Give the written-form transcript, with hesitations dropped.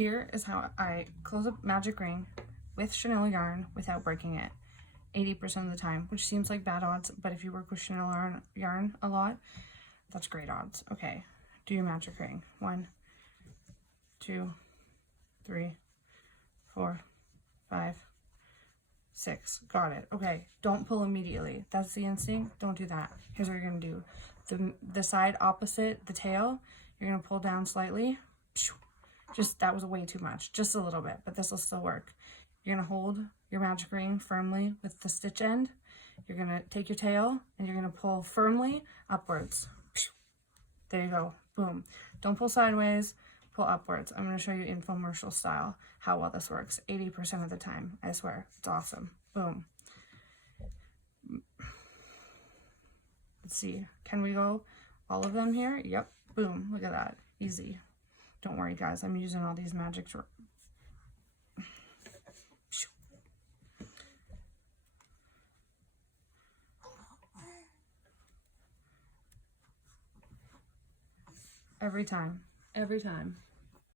Here is how I close a magic ring with chenille yarn without breaking it 80% of the time, which seems like bad odds, but if you work with chenille yarn a lot, that's great odds. Okay, do your magic ring. 1, 2, 3, 4, 5, 6. Got it. Okay, don't pull immediately. That's the instinct. Don't do that. Here's what you're gonna do. The side opposite the tail, you're gonna pull down slightly. Just, that was way too much. Just a little bit, but this will still work. You're gonna hold your magic ring firmly with the stitch end. You're gonna take your tail and you're gonna pull firmly upwards. There you go. Boom. Don't pull sideways, pull upwards. I'm gonna show you infomercial style how well this works 80% of the time. I swear, it's awesome. Boom. Let's see, can we go all of them here? Yep. Boom. Look at that. Easy. Don't worry, guys. I'm using all these magic every time. Every time.